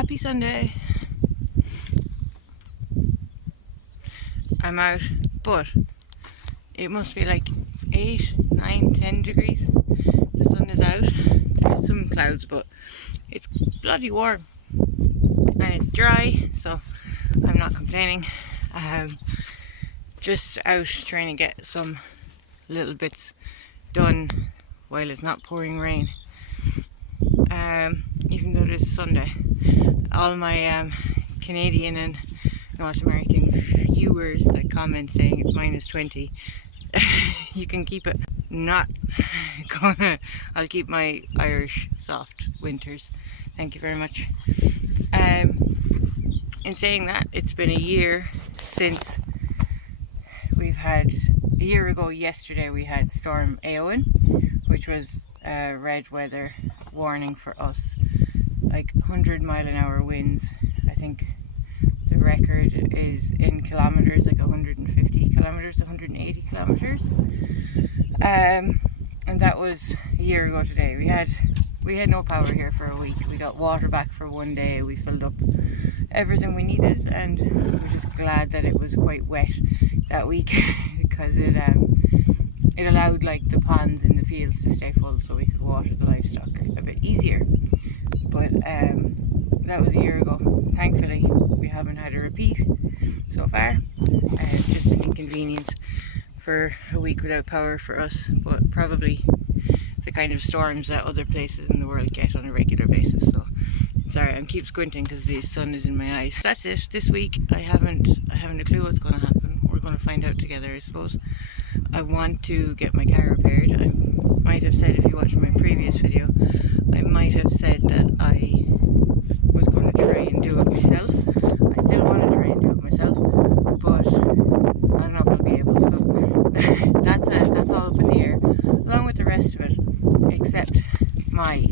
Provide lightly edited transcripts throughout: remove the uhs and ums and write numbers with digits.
Happy Sunday. I'm out, but it must be like 8, 9, 10 degrees. The sun is out. There's some clouds, but it's bloody warm and it's dry, so I'm not complaining. Just out trying to get some little bits done while it's not pouring rain. Even though it is Sunday, all my Canadian and North American viewers that comment saying it's minus 20, you can keep it. Not gonna. I'll keep my Irish soft winters. Thank you very much. In saying that, it's been a year since we've had. A year ago yesterday we had Storm Eowyn, which was a red weather warning for us, like 100-mile-an-hour winds. I think the record is in kilometers, like 150 kilometers, 180 kilometers. And that was a year ago today. We had no power here for a week. We got water back for one day. We filled up everything we needed, and we're just glad that it was quite wet that week because it allowed like the ponds in the fields to stay full, so we could water the livestock a bit easier. But that was a year ago. Thankfully, we haven't had a repeat so far. Just an inconvenience for a week without power for us, but probably the kind of storms that other places in the world get on a regular basis. So sorry, I keep squinting because the sun is in my eyes. That's it. This week I haven't a clue what's going to happen. We're going to find out together, I suppose. I want to get my car repaired. I might have said, if you watched my previous video, I might have said that I was going to try and do it myself. I still want to try and do it myself, but I don't know if I'll be able. So that's all up in the air, along with the rest of it, except my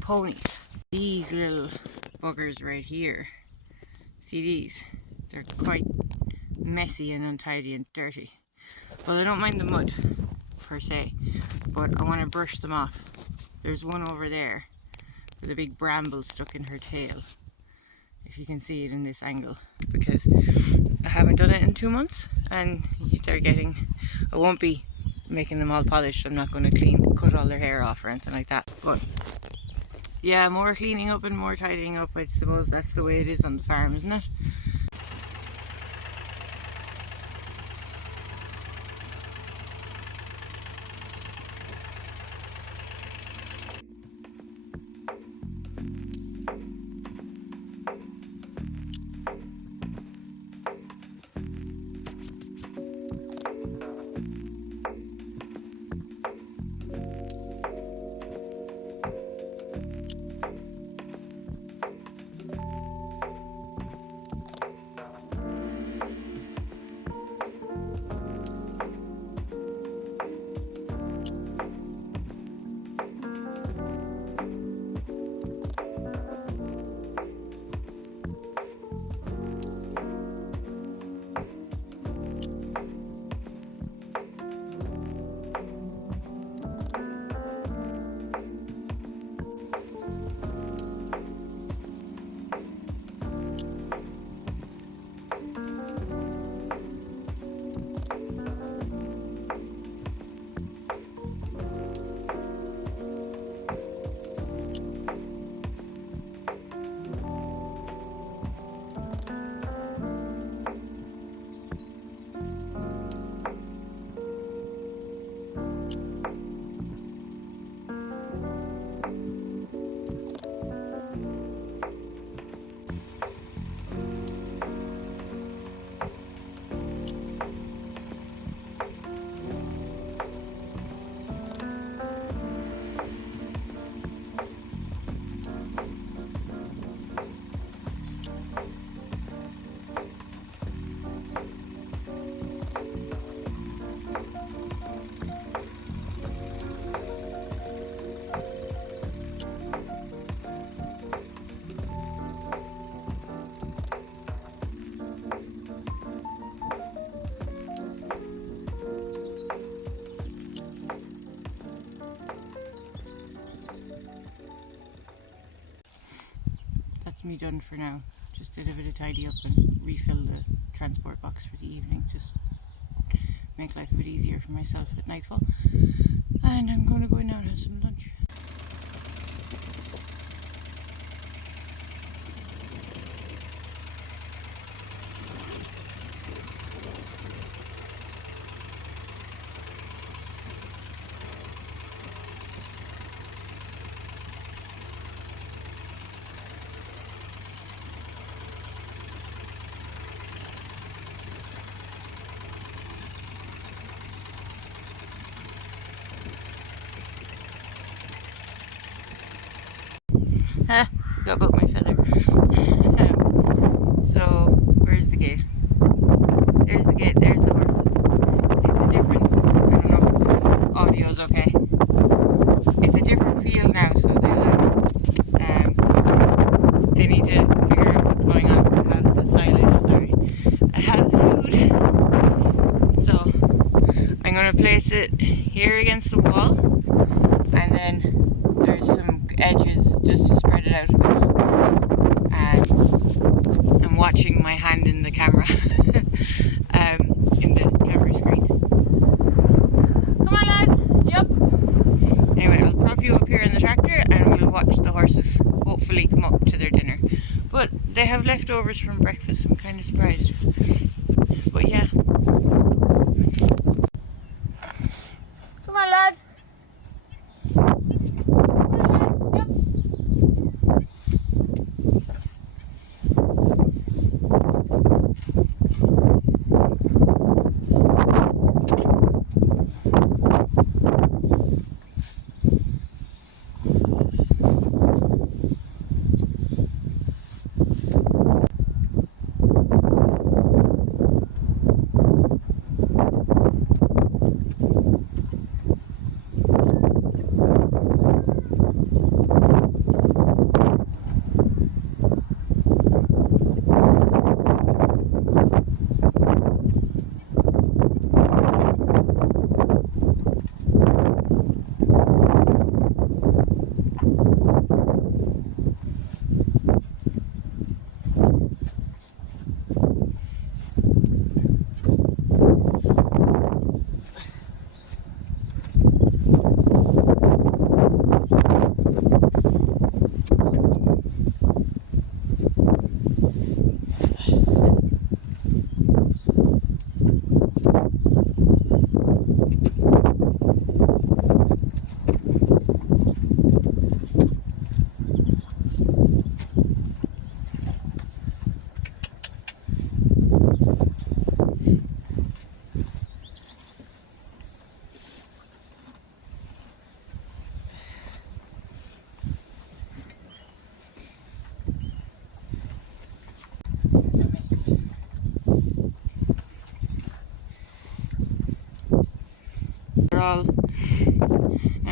ponies. These little buggers right here. See these? They're quite messy and untidy and dirty. Well, I don't mind the mud per se, but I want to brush them off. There's one over there with a big bramble stuck in her tail, if you can see it in this angle, because I haven't done it in 2 months and they're getting, I won't be making them all polished. I'm not going to cut all their hair off or anything like that, but yeah, more cleaning up and more tidying up. I suppose that's the way it is on the farm, isn't it? be done for now. Just did a bit of tidy up and refill the transport box for the evening. Just make life a bit easier for myself at nightfall. And I'm going to go in now and have some lunch. Ah, got about my feather. So, where's the gate? There's the gate, there's the horses. It's a different, I don't know if the audio's okay. It's a different field now, so they need to figure out what's going on. I have the silage, sorry. I have the food. So, I'm going to place it here against the wall, and then there's some edges just to spread it out a bit. I'm watching my hand in the camera, in the camera screen. Come on, lad. Yup. Anyway, I'll prop you up here in the tractor and we'll watch the horses hopefully come up to their dinner. But they have leftovers from breakfast. I'm kind of surprised. But yeah. Come on, lad.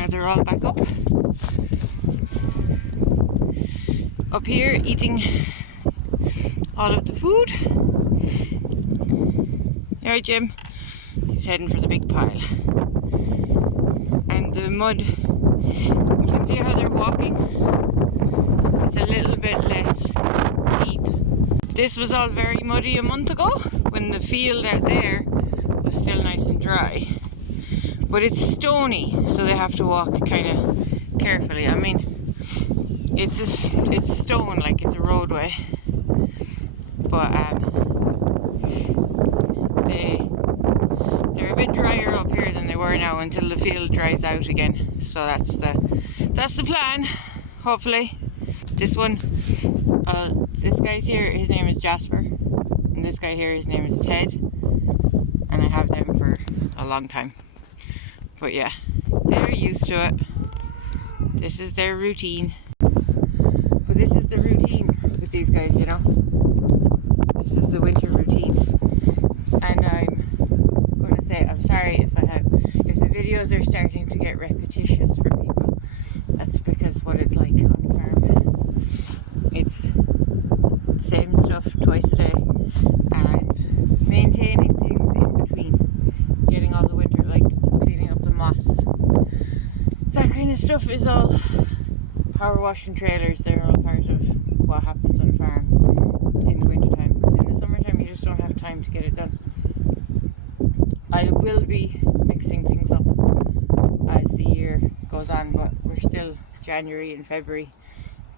They're all back up here eating all of the food. Alright, Jim, he's heading for the big pile. And the mud, you can see how they're walking. It's a little bit less deep. This was all very muddy a month ago when the field out there was still nice and dry. But it's stony, so they have to walk kind of carefully. I mean, it's stone, like it's a roadway. But they're a bit drier up here than they were now until the field dries out again. So that's the plan, hopefully. This one, this guy's here, his name is Jasper, and this guy here, his name is Ted, and I have them for a long time. But yeah, they're used to it. This is their routine. But this is the routine with these guys, you know. This is the winter routine. And I'm going to say, I'm sorry if the videos are starting to get repetitious for people. That's because what it's like on a farm. It's the same stuff twice a day. And maintaining things in between. Getting all the winter, like cleaning up the moss. That kind of stuff is all power washing trailers. They're all part of what happens on a farm. will be mixing things up as the year goes on, but we're still January and February.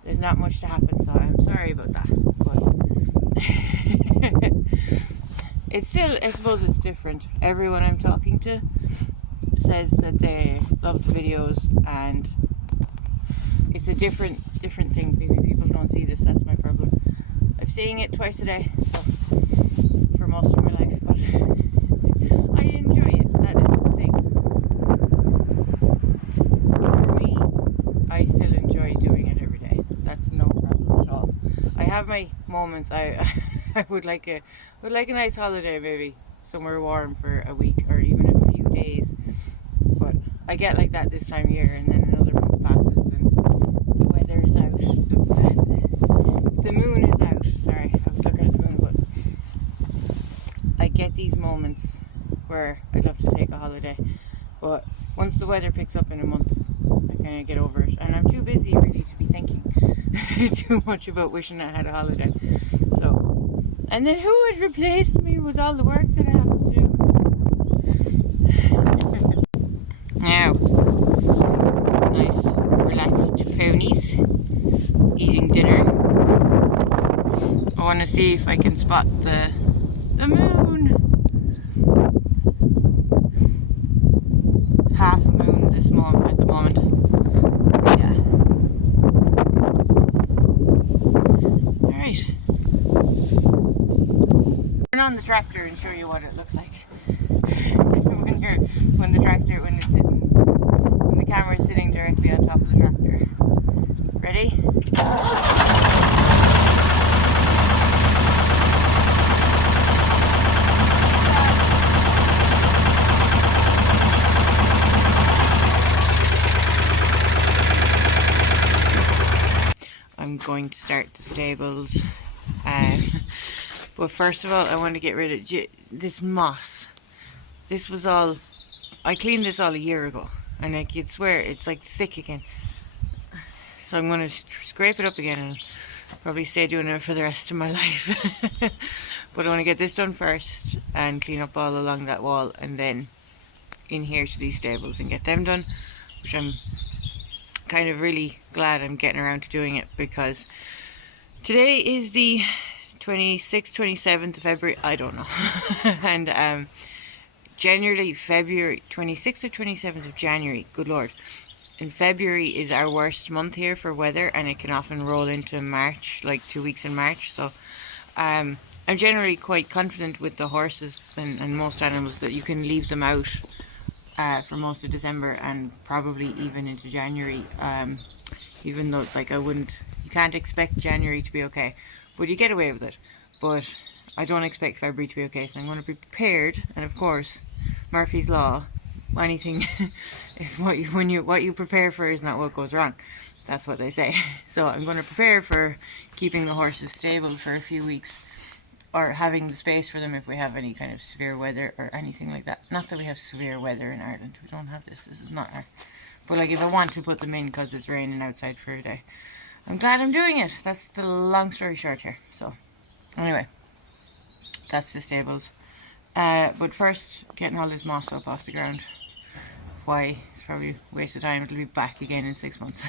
There's not much to happen, so I'm sorry about that. But it's still, I suppose it's different. Everyone I'm talking to says that they love the videos, and it's a different thing. Maybe people don't see this, that's my problem. I'm seeing it twice a day, so, for most of my life, but I enjoy it, that is the thing. For me, I still enjoy doing it every day. That's no problem at all. I have my moments. I would like a nice holiday, maybe somewhere warm for a week or even a few days. But I get like that this time of year, and then another month passes and the weather is out. The moon is out. Sorry, I was looking at the moon, but I get these moments where I'd love to take a holiday. But once the weather picks up in a month, I kind of get over it, and I'm too busy really to be thinking too much about wishing I had a holiday. So, and then who would replace me with all the work that I have to do? Now, nice relaxed ponies eating dinner. I want to see if I can spot the moon. Half moon at the moment. Yeah. Alright. Turn on the tractor and show you what it looks like. when the camera is sitting directly on top of the tractor. Ready? I'm going to start the stables, but first of all I want to get rid of this moss. This was all, I cleaned this all a year ago, and like you'd swear it's like thick again. So I'm going to scrape it up again and probably stay doing it for the rest of my life. But I want to get this done first and clean up all along that wall, and then in here to these stables and get them done, which I'm kind of really glad I'm getting around to doing it, because today is the 26th, 27th of February, I don't know. And generally February 26th or 27th of January, good lord, and February is our worst month here for weather, and it can often roll into March, like 2 weeks in March. So I'm generally quite confident with the horses and most animals that you can leave them out for most of December and probably even into January, even though like you can't expect January to be okay, but you get away with it. But I don't expect February to be okay, so I'm going to be prepared. And of course, Murphy's Law, anything, what you prepare for is not what goes wrong. That's what they say. So I'm going to prepare for keeping the horses stable for a few weeks, or having the space for them if we have any kind of severe weather or anything like that. Not that we have severe weather in Ireland. We don't have this. This is not our... But like if I want to put them in because it's raining outside for a day, I'm glad I'm doing it. That's the long story short here. So anyway, that's the stables. But first, getting all this moss up off the ground. Why? It's probably a waste of time. It'll be back again in 6 months.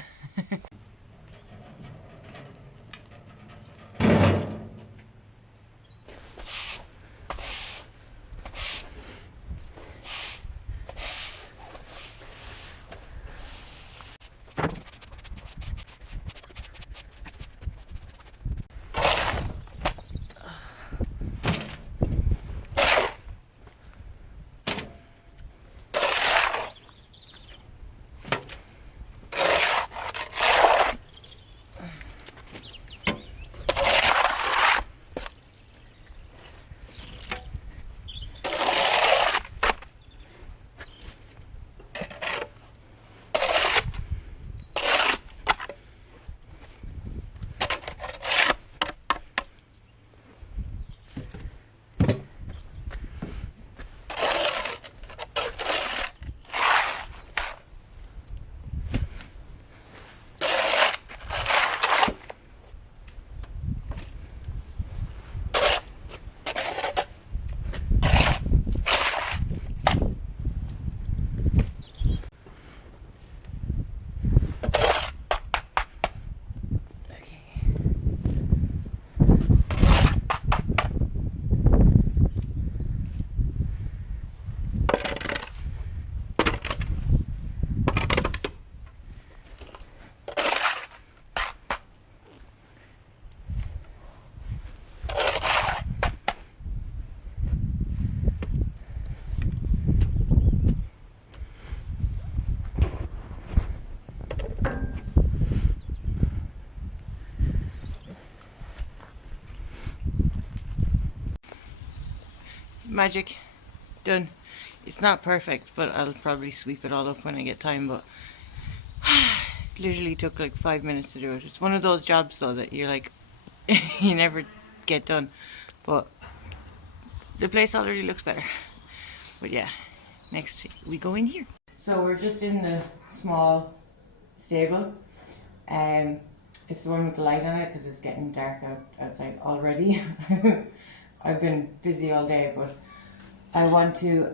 magic, done. It's not perfect, but I'll probably sweep it all up when I get time, but literally took like 5 minutes to do it. It's one of those jobs though that you're like, you never get done, but the place already looks better. But yeah, next we go in here. So we're just in the small stable. It's the one with the light on it because it's getting dark outside already. I've been busy all day, but I want to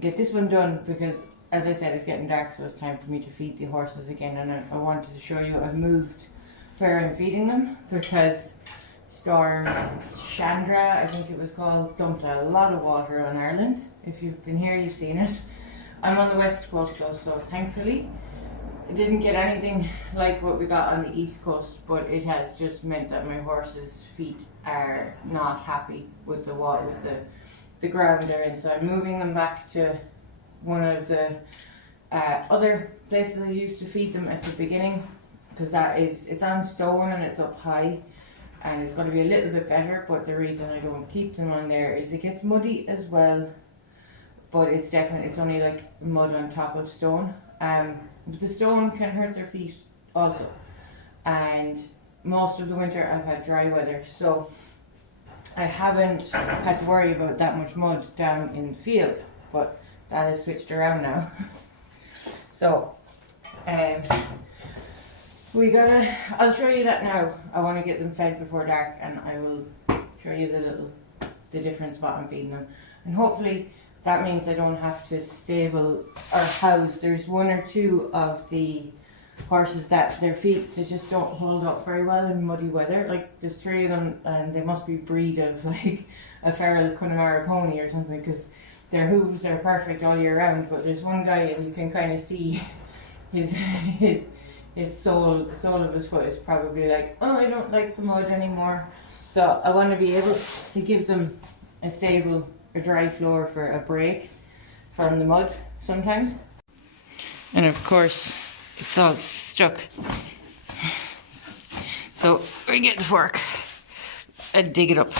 get this one done because, as I said, it's getting dark, so it's time for me to feed the horses again. And I wanted to show you I've moved where I'm feeding them because Storm Chandra, I think it was called, dumped a lot of water on Ireland. If you've been here, you've seen it. I'm on the west coast though, so thankfully it didn't get anything like what we got on the east coast, but it has just meant that my horses' feet are not happy with the water, with the ground they're in. So I'm moving them back to one of the other places I used to feed them at the beginning, because it's on stone and it's up high, and it's going to be a little bit better. But the reason I don't keep them on there is it gets muddy as well, but it's only like mud on top of stone. But the stone can hurt their feet also, and most of the winter I've had dry weather, so I haven't had to worry about that much mud down in the field, but that has switched around now. So I'll show you that now. I want to get them fed before dark, and I will show you the different spot I'm feeding them, and hopefully that means I don't have to stable or house. There's one or two of the horses that their feet just don't hold up very well in muddy weather. Like there's 3 of them, and they must be breed of like a feral Connemara pony or something, because their hooves are perfect all year round. But there's one guy, and you can kind of see his sole, the sole of his foot is probably like, oh, I don't like the mud anymore. So I want to be able to give them a stable, a dry floor for a break from the mud sometimes. And of course it's all stuck, so we get the fork and dig it up.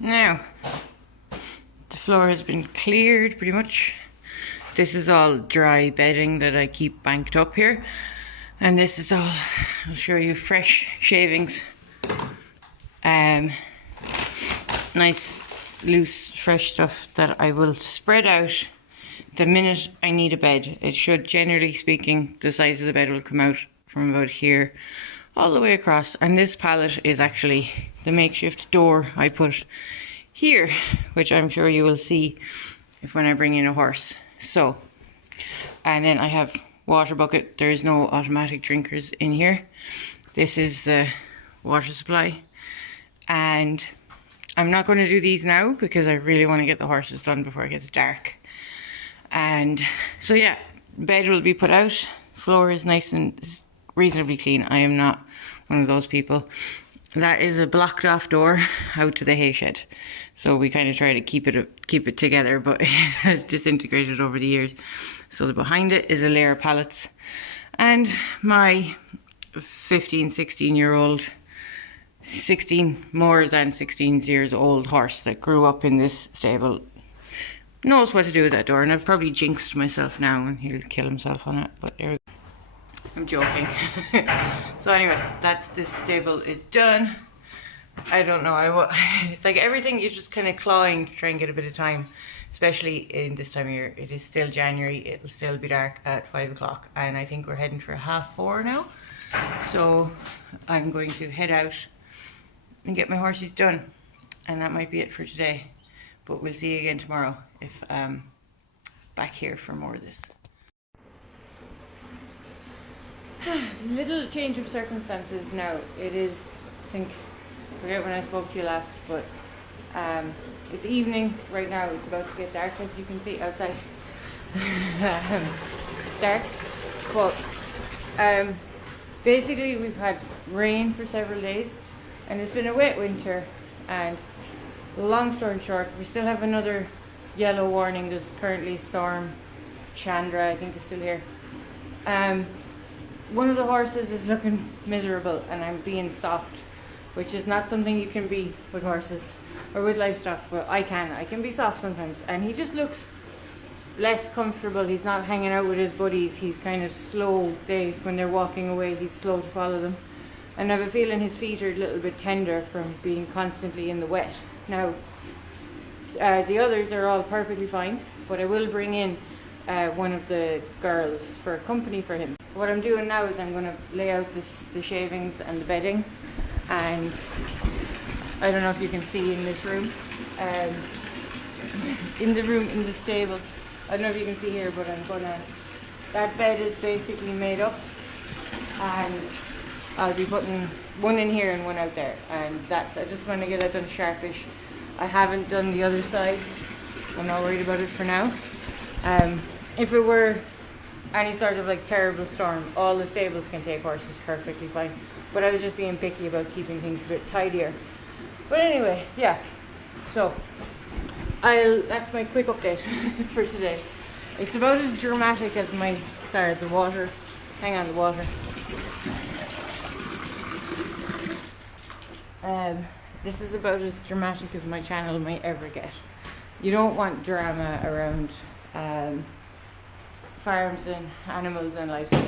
Now, the floor has been cleared pretty much. This is all dry bedding that I keep banked up here. And this is all, I'll show you, fresh shavings. Nice, loose, fresh stuff that I will spread out the minute I need a bed. It should, generally speaking, the size of the bed will come out from about here all the way across. And this pallet is actually the makeshift door I put here, which I'm sure you will see when I bring in a horse. So, and then I have water bucket. There is no automatic drinkers in here. This is the water supply, and I'm not going to do these now because I really want to get the horses done before it gets dark. And so yeah, bed will be put out. Floor is nice and reasonably clean. I am not one of those people. That is a blocked off door out to the hay shed. So we kind of try to keep it together, but it has disintegrated over the years. So behind it is a layer of pallets. And my 15, 16-year-old more than 16 years old horse that grew up in this stable knows what to do with that door, and I've probably jinxed myself now and he'll kill himself on it, but there we go. I'm joking. So anyway, this stable is done. I don't know, it's like everything, you're just kind of clawing to try and get a bit of time, especially in this time of year. It is still January, it'll still be dark at 5 o'clock, and I think we're heading for 4:30 now. So I'm going to head out and get my horses done, and that might be it for today. But we'll see you again tomorrow if back here for more of this. Little change of circumstances now. It is, I forget when I spoke to you last, but it's evening right now. It's about to get dark, as you can see outside. It's dark, but basically we've had rain for several days, and it's been a wet winter. And long story short, we still have another yellow warning. There's currently Storm Chandra, I think, is still here. One of the horses is looking miserable, and I'm being soft, which is not something you can be with horses or with livestock, but I can be soft sometimes. And he just looks less comfortable. He's not hanging out with his buddies. He's kind of slow. When they're walking away, he's slow to follow them. And I have a feeling his feet are a little bit tender from being constantly in the wet. Now, the others are all perfectly fine, but I will bring in one of the girls for company for him. What I'm doing now is I'm going to lay out the shavings and the bedding, and I don't know if you can see in this room, in the stable, I don't know if you can see here, but that bed is basically made up, and I'll be putting one in here and one out there, and I just want to get that done sharpish. I haven't done the other side. I'm not worried about it for now. If it were any sort of like terrible storm, all the stables can take horses perfectly fine. But I was just being picky about keeping things a bit tidier. But anyway, yeah. So that's my quick update for today. It's about as dramatic as the water. Hang on, the water. This is about as dramatic as my channel might ever get. You don't want drama around farms and animals and livestock.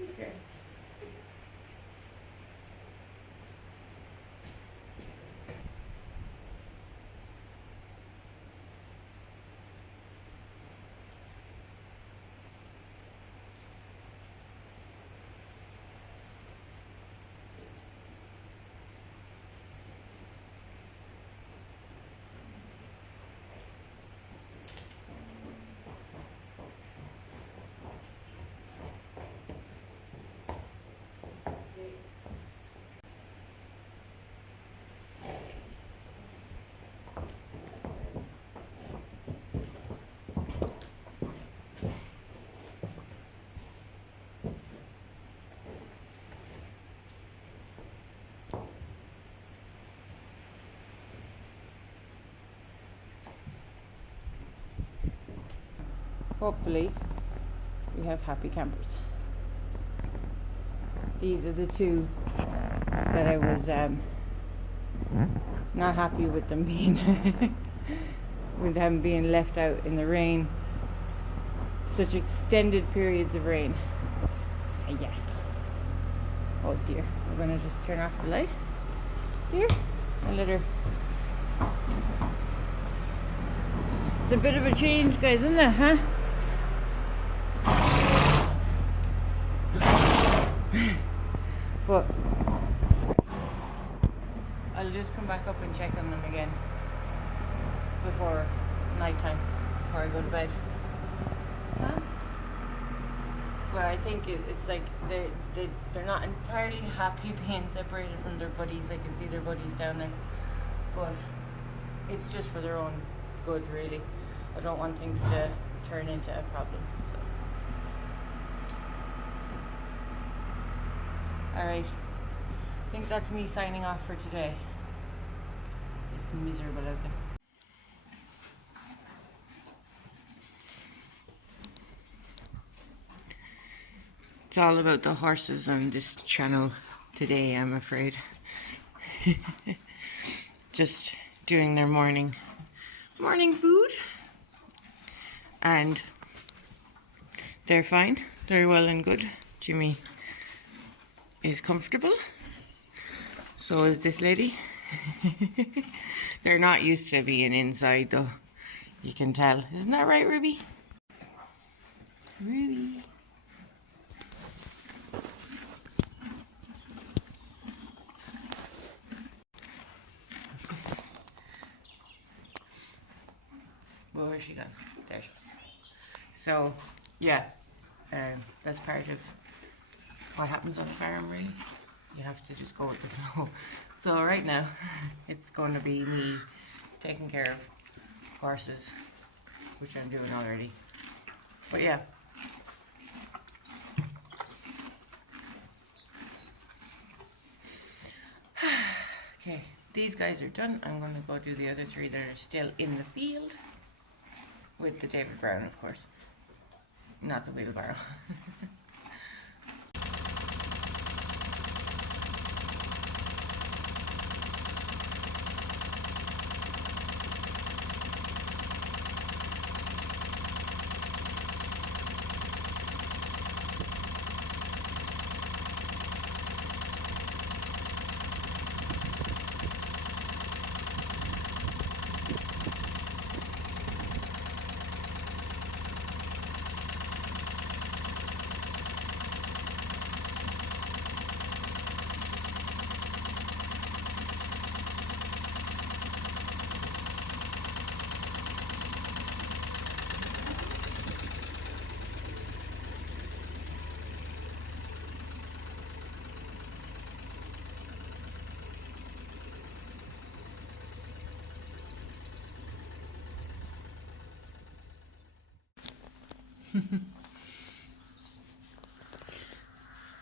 Okay. Hopefully we have happy campers. These are the two that I was not happy with them being left out in the rain, such extended periods of rain. Yeah. Oh dear, we're gonna just turn off the light here and let her. It's a bit of a change, guys, isn't it, huh? But I'll just come back up and check on them again before night time before I go to bed. Huh? But I think it's like they're not entirely happy being separated from their buddies. I can see their buddies down there, but it's just for their own good, really. I don't want things to turn into a problem. So, all right. I think that's me signing off for today. It's miserable out there. It's all about the horses on this channel today, I'm afraid. Just doing their morning food. And they're fine. They're well and good. Jimmy is comfortable. So is this lady. They're not used to being inside though. You can tell. Isn't that right, Ruby? Ruby. Where's she gone? There she is. So, yeah, that's part of what happens on a farm, really. You have to just go with the flow. So right now, it's going to be me taking care of horses, which I'm doing already. But yeah. Okay, these guys are done. I'm going to go do the other three that are still in the field. With the David Brown, of course. Not the wheelbarrow.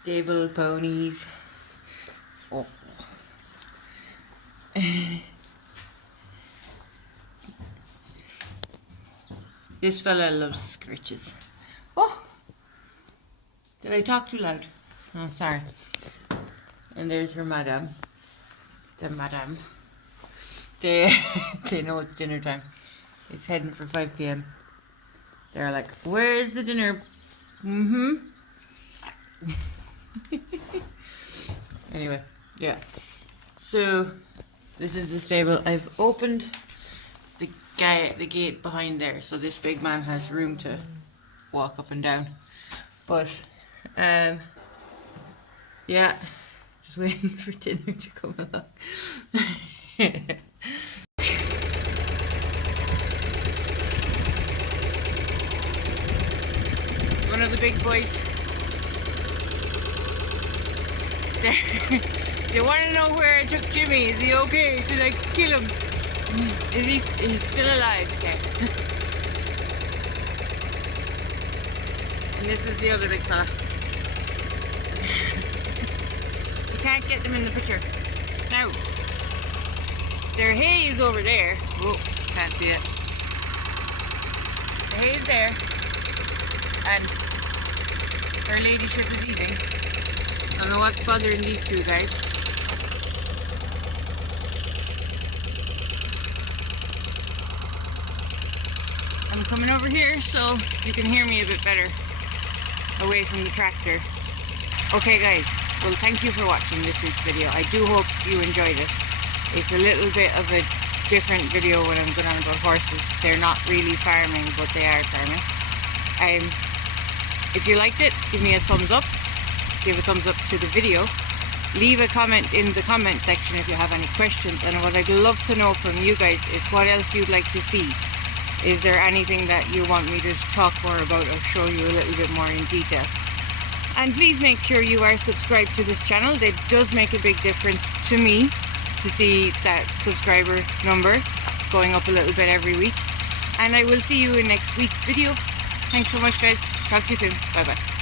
Stable ponies. Oh. This fella loves scritches. Oh! Did I talk too loud? Oh, sorry. And there's her madam. The madam. They know it's dinner time. It's heading for 5 p.m. They're like, where is the dinner? Anyway, yeah. So this is the stable. I've opened the gate behind there, so this big man has room to walk up and down. But yeah, just waiting for dinner to come along. One of the big boys. They want to know where I took Jimmy. Is he okay? Did I kill him? He's still alive? Okay. And this is the other big fella. You can't get them in the picture. Now, their hay is over there. Oh, can't see it. The hay is there. And her ladyship is eating. I don't know what's bothering these two guys. I'm coming over here so you can hear me a bit better away from the tractor. Okay guys, well thank you for watching this week's video. I do hope you enjoyed it. It's a little bit of a different video when I'm going on about horses. They're not really farming, but they are farming. If you liked it, give me a thumbs up. Give a thumbs up to the video. Leave a comment in the comment section if you have any questions. And what I'd love to know from you guys is what else you'd like to see Is there anything that you want me to talk more about or show you a little bit more in detail? And please make sure you are subscribed to this channel. It does make a big difference to me to see that subscriber number going up a little bit every week. And I will see you in next week's video. Thanks so much, guys. Talk to you soon. Bye bye.